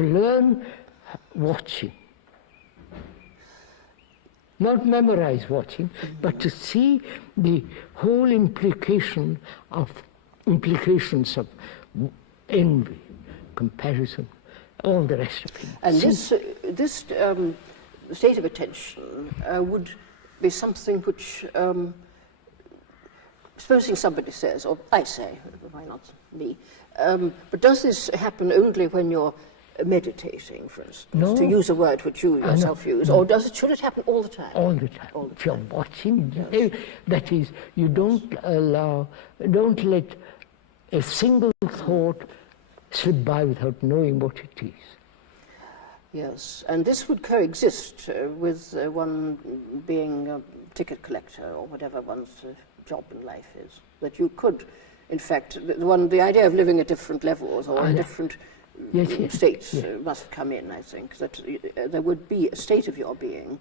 to learn watching. Not memorize watching, but to see the whole implications of envy, comparison, all the rest of it. And this state of attention would be something which, supposing somebody says, or I say, why not me, but does this happen only when you're meditating, for instance, no. to use a word which you yourself use, or should it happen all the time? All the time. All the if you're time. watching, Yes. that is, you don't let a single thought slip by without knowing what it is. Yes, and this would coexist with one being a ticket collector or whatever one's job in life is. That you could, in fact, the idea of living at different levels or in different states must come in, I think, that there would be a state of your being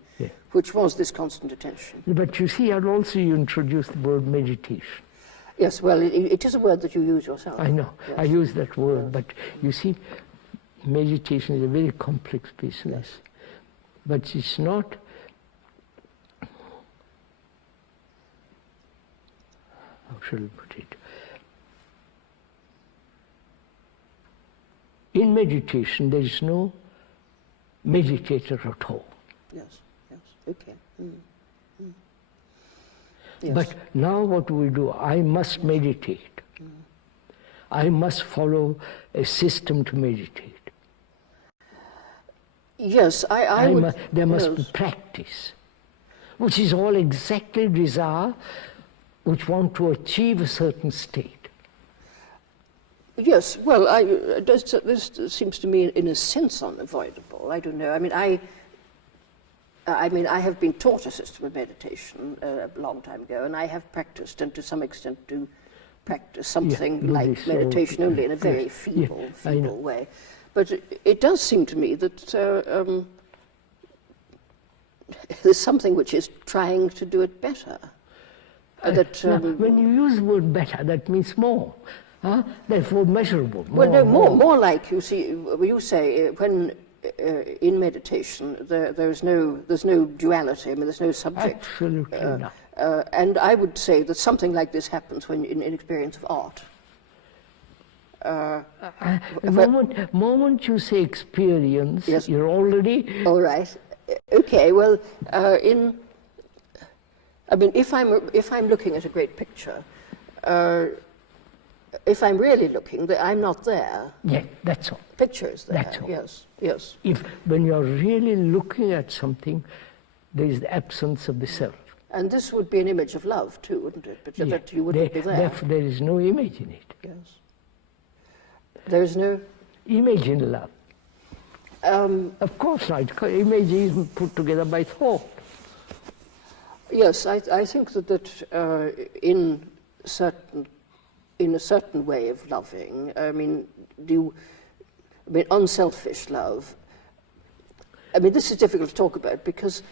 which was this constant attention. But you see, I'd also introduced the word meditation. Yes, well, it is a word that you use yourself. I know, yes. I use that word, but you see, meditation is a very complex business, but it's not, how shall I put it? In meditation, there is no meditator at all. Yes, okay. Yes. But now what do we do? I must meditate. I must follow a system to meditate. Yes, I would... There must be practice, which is all exactly desire, which want to achieve a certain state. Yes, well, this seems to me, in a sense, unavoidable. I don't know. I mean, I have been taught a system of meditation a long time ago, and I have practiced, and to some extent do practice something like meditation, only in a very feeble way. But it does seem to me that there's something which is trying to do it better. When you use the word better, that means more. Therefore measurable. More like, you see, you say when in meditation there's no duality. I mean, there's no subject. Absolutely not. And I would say that something like this happens when in experience of art. The moment you say experience, yes. You're already... All right. Okay, well, if I'm looking at a great picture, if I'm really looking, I'm not there. Yeah, that's all. Picture is there. That's all. Yes. When you're really looking at something, there is the absence of the self. And this would be an image of love too, wouldn't it? But that you wouldn't be there. Therefore, there is no image in it. Yes. There is no image in love. Of course not. Image is put together by thought. Yes, I think that in a certain way of loving, unselfish love. This is difficult to talk about because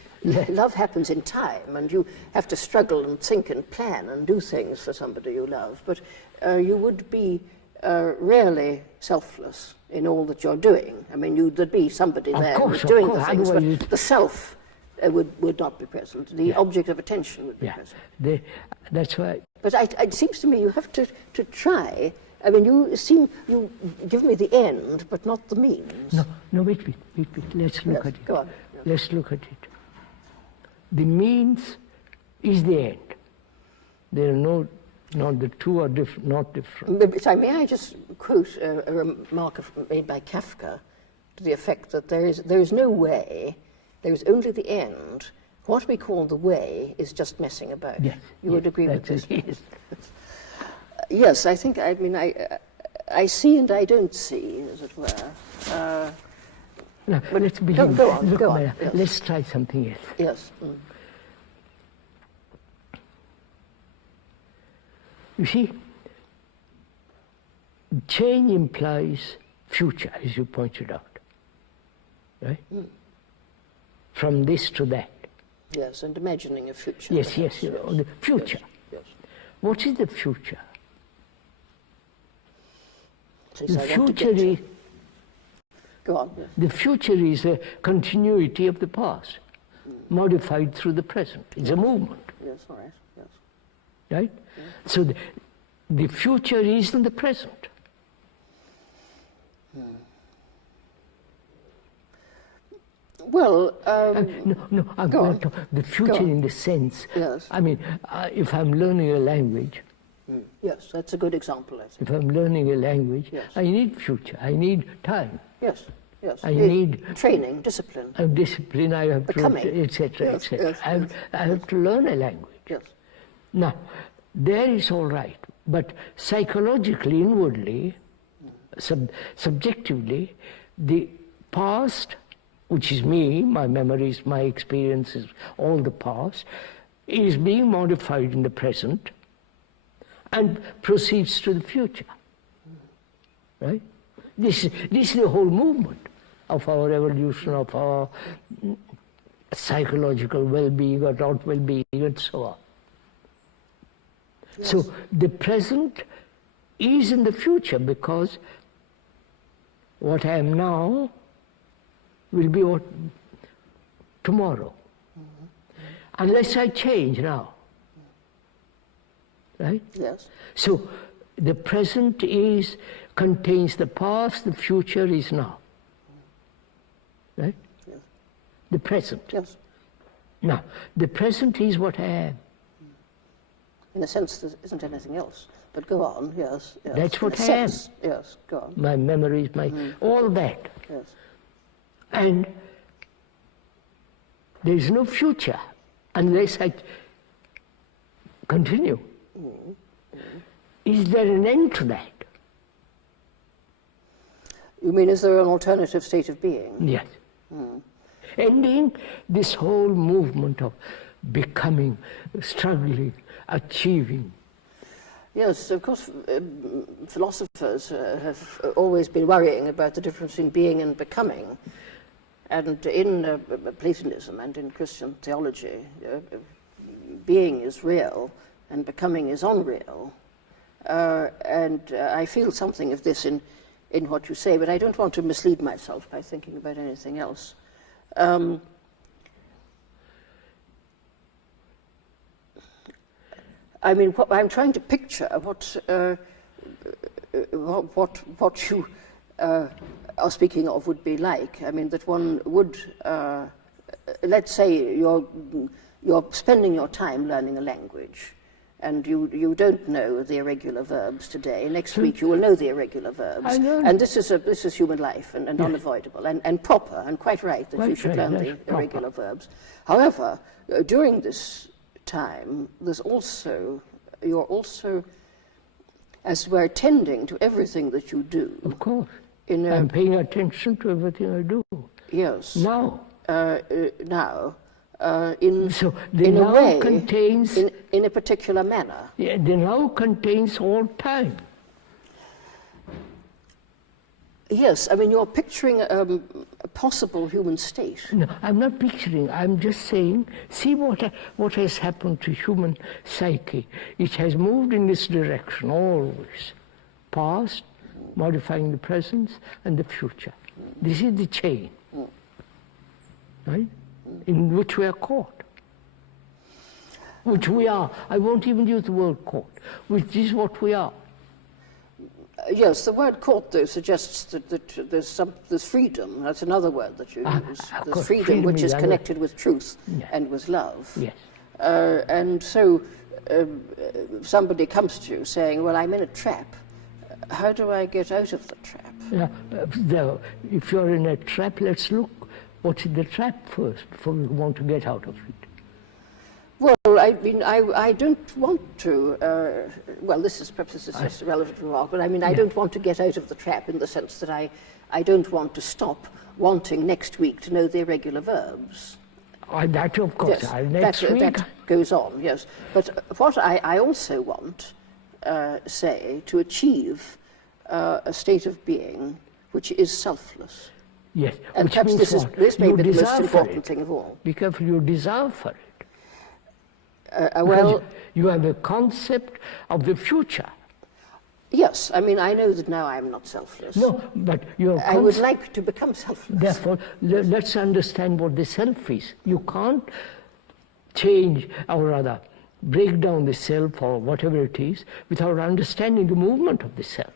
love happens in time, and you have to struggle and think and plan and do things for somebody you love. But you would be rarely selfless in all that you're doing. There'd be somebody there who's doing the things, but the self would not be present. The object of attention would be present. That's why. But it seems to me you have to try. You give me the end, but not the means. No, wait. Let's look at it. Go on. Let's look at it. The means is the end. There are the two are not different. May I just quote a remark made by Kafka to the effect that there is no way, there is only the end. What we call the way is just messing about. Yes, you would agree with this? Yes. Yes, I think, I see and I don't see, as it were. No, but let's begin. Go on. Yes. Let's try something else. Yes. You see, change implies future, as you pointed out, right? From this to that. Yes, and imagining a future. Yes, the future. Yes. What is the future? The Go on. Yes. The future is a continuity of the past, modified through the present. It's a movement, Yes, all right. Yes. right? So the future is in the present. Well, No, I'm Go going on. to the future Go on. in the sense. Yes. I mean, if I'm learning a language, yes, that's a good example, I think. if I'm learning a language, Yes. I need future. I need time. Yes, yes. I need training, discipline. I have discipline. I have Becoming. to, etc., Yes, etc. yes, I have to learn a language. Yes. Now, there is all right, but psychologically, inwardly, subjectively, the past, which is me, my memories, my experiences, all the past, is being modified in the present and proceeds to the future. Right? This is the whole movement of our evolution, of our psychological well-being or not well-being, and so on. Yes. So the present is in the future because what I am now will be what tomorrow. Unless I change now. Right? Yes. So the present contains the past, the future is now. Right? Yes. The present. Yes. Now, the present is what I am. In a sense, there isn't anything else. But go on, yes. Yes. That's what In a I am. sense, yes, go on. My memories, all that. Yes. And there is no future unless I continue. Is there an end to that? You mean, is there an alternative state of being? Yes. Ending this whole movement of becoming, struggling, achieving. Yes, of course, philosophers have always been worrying about the difference in being and becoming. And in Platonism and in Christian theology, being is real and becoming is unreal. And I feel something of this in what you say, but I don't want to mislead myself by thinking about anything else. I mean, I'm trying to picture what you are speaking of would be like. I mean, that one would, let's say you're spending your time learning a language, and you don't know the irregular verbs today. Next week you will know the irregular verbs, I know. and this is human life and unavoidable and proper and quite right that you Quite should right, learn yes, the proper. irregular verbs. However, during this time, you're also, as it were, tending to everything that you do. Of course. In a, I'm paying attention to everything I do. yes. Now. Now, in So the in a now way, contains, in a particular manner. the now contains all time. Yes, I mean you're picturing a possible human state. No, I'm not picturing, I'm just saying, see what has happened to human psyche. It has moved in this direction always. Past, modifying the present, and the future. This is the chain, right? In which we are caught. Which we are. I won't even use the word caught. Which is what we are. Yes, the word "caught" though suggests that there's freedom. That's another word that you use. of There's course, freedom, freedom which is is other- connected with truth Yeah. and with love. Yes. And so somebody comes to you saying, "Well, I'm in a trap. How do I get out of the trap?" If you're in a trap, let's look what's in the trap first before we want to get out of it. Well, I mean, I don't want to, well, this is just a relative remark, but I mean, I don't want to get out of the trap in the sense that I don't want to stop wanting next week to know the irregular verbs. That, of course, Yes, next week. that goes on, yes. But what I also want, say, to achieve a state of being which is selfless. Yes, And which perhaps means this may you be the most desire for important it. thing of all. Be careful, you desire for it. Well, You have a concept of the future. Yes, I mean, I know that now I'm not selfless. No, but you're I would like to become selfless. Therefore, let's understand what the self is. You can't change, or rather, break down the self or whatever it is without understanding the movement of the self.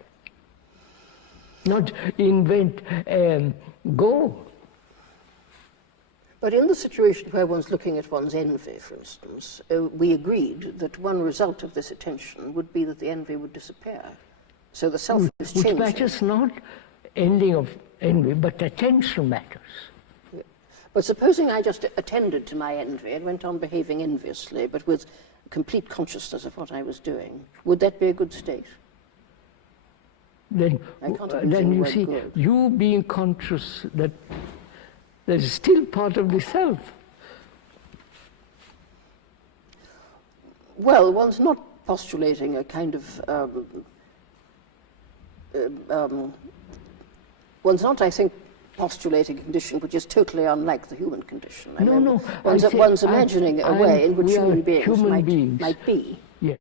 Not invent go. But in the situation where one's looking at one's envy, for instance, we agreed that one result of this attention would be that the envy would disappear. So the self is Which changing. matters not ending of envy, but attention matters. But supposing I just attended to my envy and went on behaving enviously, but with complete consciousness of what I was doing, would that be a good state? Then you see, good. you being conscious that there is still part of the self. Well, one's not postulating a kind of... one's not, I think, postulating a condition which is totally unlike the human condition. I mean, No. One's imagining a way in which we are human beings human might beings. be.